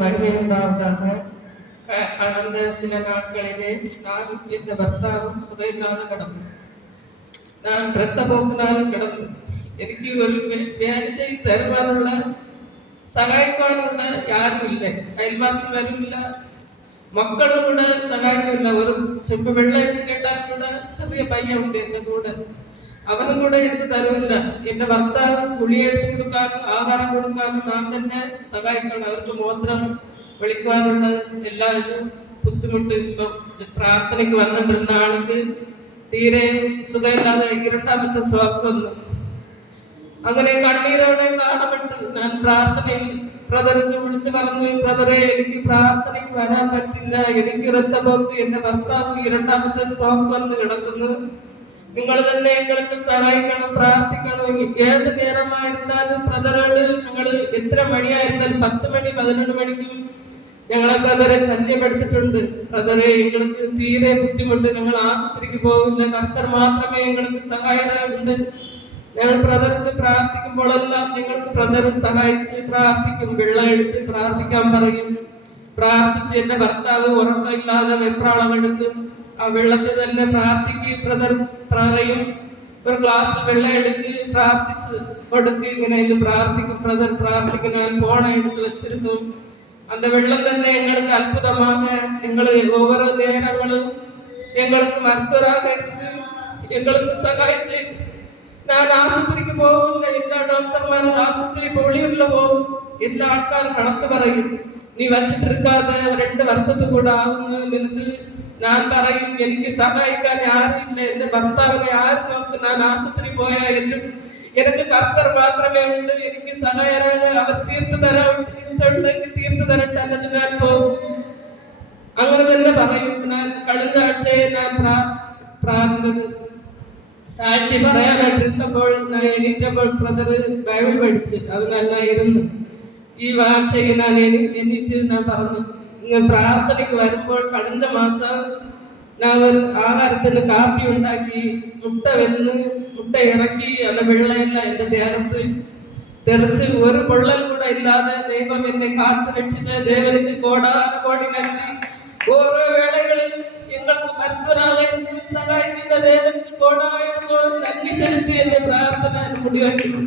மகிமையுண்டாவதாக க- கடந்த சில நாட்களிலே நானும் என் ഭർത്താവും സുഖമില്ലാതെ കിടന്നു ഞാൻ രക്തപോക്കിനാൽ കിടന്നു എനിക്ക് ഒരു വേ- വേല ചെയ്ത് തരുവാനുള്ള സഹായിക്കാനുള്ള ആരുമില്ല അയൽവാസി വരില്ല മക്കളും കൂടെ സഹായിക്കില്ല ഒരു ചെമ്പ് വെള്ളം എടുത്ത് കേട്ടാൽ കൂടെ ചെറിയ പയ്യുണ്ട് എന്റെ കൂടെ അവരും കൂടെ എടുത്തു തരുന്നില്ല എന്റെ ഭർത്താവ് കുളി കൊടുക്കാനും ആഹാരം കൊടുക്കാനും നാം തന്നെ സഹായിക്കണം. അവർക്ക് മോത്രം വിളിക്കുവാനുള്ള എല്ലാ ഇതും ബുദ്ധിമുട്ട് ഇപ്പൊ പ്രാർത്ഥനയ്ക്ക് വന്നിട്ടിരുന്ന ആൾക്ക് തീരെ സുഖമില്ലാതെ ഇരട്ടാമത്തെ സ്വാക്ക് അങ്ങനെ കണ്ണീരോടെ കാണപ്പെട്ട് ഞാൻ പ്രാർത്ഥനയിൽ ബ്രദർക്ക് വിളിച്ചു പറഞ്ഞു ബ്രദറെ എനിക്ക് പ്രാർത്ഥനയ്ക്ക് വരാൻ പറ്റില്ല. എനിക്ക് ഇരത്തപോക്ക് എന്റെ ഭർത്താവ് ഇരണ്ടാമത്തെ സ്ട്രോക്ക് കിടക്കുന്നു. നിങ്ങൾ തന്നെ ഞങ്ങൾക്ക് സഹായിക്കണം പ്രാർത്ഥിക്കണം. ഏത് നേരമായിരുന്നാലും ബ്രദറോട് ഞങ്ങൾ എത്ര മണിയായിരുന്നാലും പത്ത് മണി പതിനൊന്ന് മണിക്കും ഞങ്ങളെ ബ്രദറെ ശല്യപ്പെടുത്തിട്ടുണ്ട് ബ്രദറെ ഞങ്ങൾക്ക് തീരെ ബുദ്ധിമുട്ട്. ഞങ്ങൾ ആശുപത്രിക്ക് പോകില്ല കർത്തർ മാത്രമേ ഞങ്ങൾക്ക് സഹായകരുണ്ട് ഞങ്ങൾ ബ്രദർക്ക് പ്രാർത്ഥിക്കുമ്പോഴെല്ലാം ഞങ്ങൾക്ക് ബ്രദർ സഹായിച്ച് പ്രാർത്ഥിക്കും. വെള്ളം എടുത്ത് പ്രാർത്ഥിക്കാൻ പറയും. പ്രാർത്ഥിച്ച് എന്റെ ഭർത്താവ് ഉറക്കമില്ലാതെ വെപ്രാളം എടുക്കും. ആ വെള്ളത്തിൽ തന്നെ പ്രാർത്ഥിക്കുകയും ബ്രദർ പ്രാറയും ഒരു ഗ്ലാസ് വെള്ളം എടുത്ത് പ്രാർത്ഥിച്ച് കൊടുത്ത് ഇങ്ങനെ ഇന്ന് പ്രാർത്ഥിക്കും. ബ്രദർ പ്രാർത്ഥിക്കും ഞാൻ പോണ എടുത്ത് വെച്ചിരുന്നു. അന്ത വെള്ളം തന്നെ എങ്ങൾക്ക് അത്ഭുതമാക. നിങ്ങൾ ഓരോ നേരങ്ങളും എങ്ങൾക്ക് മരുത്തരാക എങ്ങൾക്ക് സഹായിച്ച് ഞാൻ ആശുപത്രിക്ക് പോകുന്ന എല്ലാ ഡോക്ടർമാരും ആശുപത്രി പൊളിയുള്ള പോകും എല്ലാ ആൾക്കാരും നടത്തു പറയും. നീ വച്ചിട്ടിരിക്കാതെ രണ്ട് വർഷത്തു കൂടെ ആകുന്നു ഞാൻ പറയും എനിക്ക് സഹായിക്കാൻ ആരുമില്ല. എന്റെ ഭർത്താവിനെ ആരും നോക്കും. ഞാൻ ആശുപത്രി എന്നും എനിക്ക് കർത്തർ മാത്രമേ ഉണ്ട് എനിക്ക് സഹായരാക അവർ തീർത്തു തരാൻ ഇഷ്ടമുണ്ടെങ്കിൽ തീർത്തു തരട്ടെ. അല്ലാതെ ഞാൻ പോകും അങ്ങനെ തന്നെ പറയും. ഞാൻ കഴിഞ്ഞ ആഴ്ചയെ ഞാൻ പ്രാർത്ഥിക്കുന്നത് സാക്ഷി പറയാനായിട്ടിരുന്നപ്പോൾ ഞാൻ എണീറ്റപ്പോൾ ബ്രദർ ബൈബിൾ പഠിച്ച് അത് നന്നായിരുന്നു ഈ വാഴ്ചയ്ക്ക് ഞാൻ എന്നിട്ട് ഞാൻ പറഞ്ഞു. ഇങ്ങനെ പ്രാർത്ഥനയ്ക്ക് വരുമ്പോൾ കഴിഞ്ഞ മാസം ഞാൻ ഒരു ആഹാരത്തിന് കാപ്പി ഉണ്ടാക്കി മുട്ട വെന്ന് മുട്ട ഇറക്കി അത് വെള്ളയെല്ലാം എന്റെ ദേഹത്ത്. തെറിച്ച് ഒരു പൊള്ളൽ കൂടെ ഇല്ലാതെ ദൈവം എന്നെ കാത്തു രക്ഷിച്ച് കോടാന കോടി നൽകി. ഓരോ വേളകളിൽ ഞങ്ങൾക്ക് മറ്റൊരാളെ സഹായിക്കുന്ന ദേവനുക്ക് കോടായ നന്ദി ചെലുത്തി എന്റെ പ്രാർത്ഥന മുടിവെക്കുന്നു.